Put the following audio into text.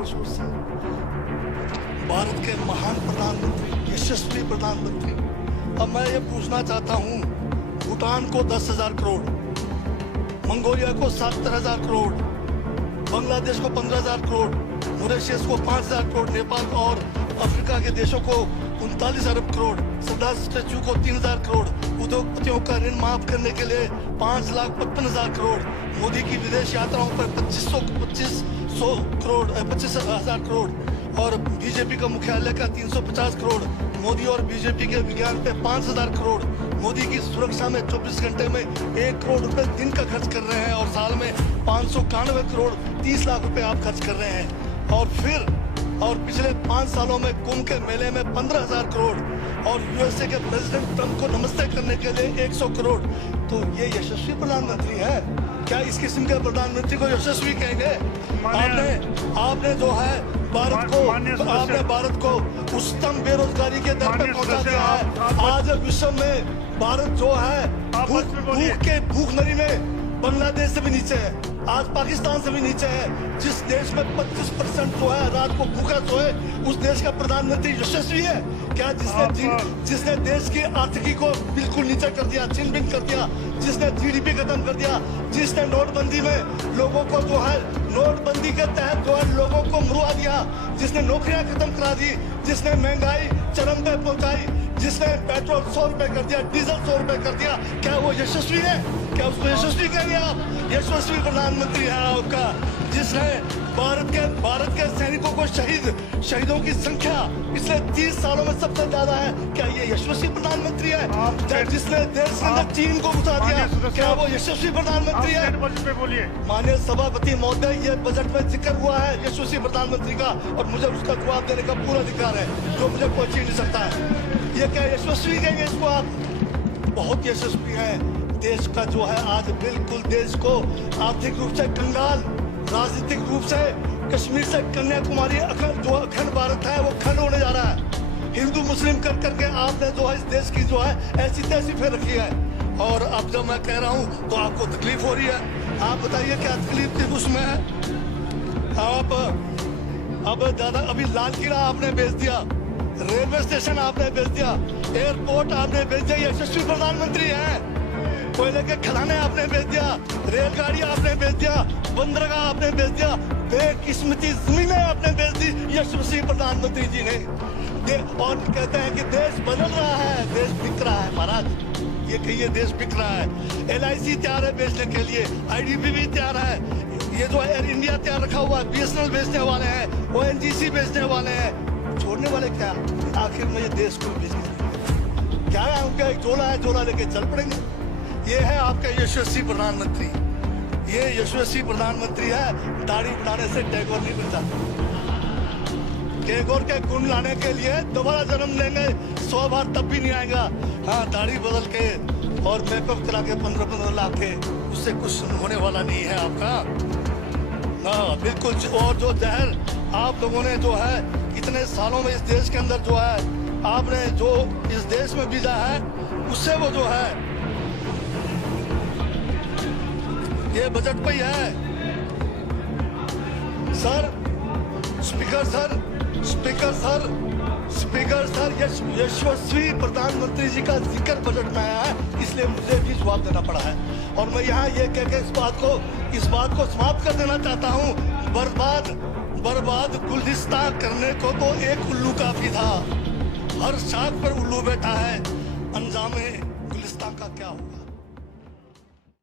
वर्षों से भारत के महान प्रधानमंत्री, यशस्वी प्रधानमंत्री। अब मैं ये पूछना चाहता हूँ, भूटान को 10,000 करोड़, मंगोलिया को 70,000 करोड़, बांग्लादेश को 15,000 करोड़, मॉरिशस को 5,000 करोड़, नेपाल और अफ्रीका के देशों को 39 अरब करोड़, सरदार स्टैचू को 3,000 करोड़, उद्योगपतियों का ऋण माफ करने के लिए 5,55,000 करोड़, मोदी की विदेश यात्राओं पर 25,000 करोड़ और बीजेपी का मुख्यालय का 350 करोड़, मोदी और बीजेपी के विज्ञान पे 5,000 करोड़, मोदी की सुरक्षा में 24 घंटे में 1 करोड़ रुपए दिन का खर्च कर रहे हैं और साल में 591 करोड़ 30 लाख रुपए आप खर्च कर रहे हैं। और पिछले 5 सालों में कुंभ के मेले में 15,000 करोड़ और यूएसए के प्रेसिडेंट ट्रंप को नमस्ते करने के लिए 100 करोड़। तो ये यशस्वी प्रधानमंत्री है क्या? इस किस्म के प्रधानमंत्री को यशस्वी कहेंगे? आपने जो है भारत को उच्चतम बेरोजगारी के दर पे पहुंचा दिया है। आज विश्व में भारत जो है भूखमरी में बांग्लादेश से भी नीचे है, आज पाकिस्तान से भी नीचे है। जिस देश में 25% जो है रात को भूखा सोए, उस देश का प्रधानमंत्री यशस्वी है क्या? जिसने देश की आर्थिकी को बिल्कुल नीचे कर दिया, छिन भिन कर दिया, जिसने जीडीपी खत्म कर दिया, जिसने नोटबंदी में लोगों को जो है नोटबंदी के तहत जो है लोगों को मरवा दिया, जिसने नौकरियां खत्म करा दी, जिसने महंगाई चरम पे पहुंचाई, जिसने पेट्रोल 100 रुपए कर दिया, डीजल 100 रुपए कर दिया, क्या वो यशस्वी है? क्या उसको यशस्वी कहेंगे आप? यशस्वी प्रधानमंत्री है आपका, जिसने भारत के सैनिकों को शहीदों की संख्या पिछले 30 सालों में सबसे ज्यादा है। क्या ये यशस्वी प्रधानमंत्री है? जिसने देश के अंदर चीन को घुसा दिया, क्या वो यशस्वी प्रधानमंत्री है? माननीय सभापति महोदय, ये बजट में जिक्र हुआ है यशस्वी प्रधानमंत्री का और मुझे उसका जवाब देने का पूरा अधिकार है, जो मुझे कोई छीन नहीं सकता है। ये क्या यशस्वी कहेंगे इसको आप? बहुत यशस्वी है। देश का जो है आज बिल्कुल देश को आर्थिक रूप से कंगाल, राजनीतिक रूप से कश्मीर से कन्याकुमारी जो अखंड भारत है वो खंड होने जा रहा है। हिंदू मुस्लिम कर करके आपने जो है इस देश की जो है ऐसी तैसी फेर रखी है। और अब जब मैं कह रहा हूँ तो आपको तकलीफ हो रही है। आप बताइए क्या तकलीफ थी उसमें? आप अभी लाल किला आपने बेच दिया, रेलवे स्टेशन आपने बेच दिया, एयरपोर्ट आपने बेच दिया। यशस्वी प्रधानमंत्री है। कोयले के खदाने आपने बेच दिया, रेलगाड़ी आपने बेच दिया, बंदरगाह आपने बेच दिया, बेकिस्मती जमीनें आपने बेच दी यशस्वी प्रधानमंत्री जी ने। और कहते हैं कि देश बदल रहा है, देश बिक रहा है। महाराज ये कहिए देश बिक रहा है। LIC तैयार है बेचने के लिए, IDB भी तैयार है, ये जो एयर इंडिया तैयार रखा हुआ है, BSNL बेचने वाले हैं, ONGC बेचने वाले हैं। छोड़ने वाले क्या? आखिर में ये देश को बेचेंगे क्या है? उनका एक झोला है, झोला लेके चल पड़ेंगे। ये है आपका यशस्वी प्रधानमंत्री। ये यशस्वी प्रधानमंत्री है। दाढ़ी बनाने से टैगोर नहीं बन जाता। टैगोर के गुण लाने के लिए दोबारा जन्म लेंगे 100 बार तब भी नहीं आएगा। हाँ, दाढ़ी बदल के और मेकअप करा के 15-15 लाख के, उससे कुछ होने वाला नहीं है आपका। हाँ बिल्कुल। और जो जहर आप लोगों ने जो है इतने सालों में इस देश के अंदर जो है आपने जो इस देश में बीजा है, उससे वो जो है ये बजट पे ही है। स्पीकर सर, यशस्वी प्रधानमंत्री जी का जिक्र बजट में आया है, इसलिए मुझे भी जवाब देना पड़ा है। और मैं यहाँ ये कह के इस बात को समाप्त कर देना चाहता हूँ। बर्बाद गुलिस्तान करने को तो एक उल्लू काफी था। हर शाख पर उल्लू बैठा है, अंजामे गुलिस्तान का क्या होगा?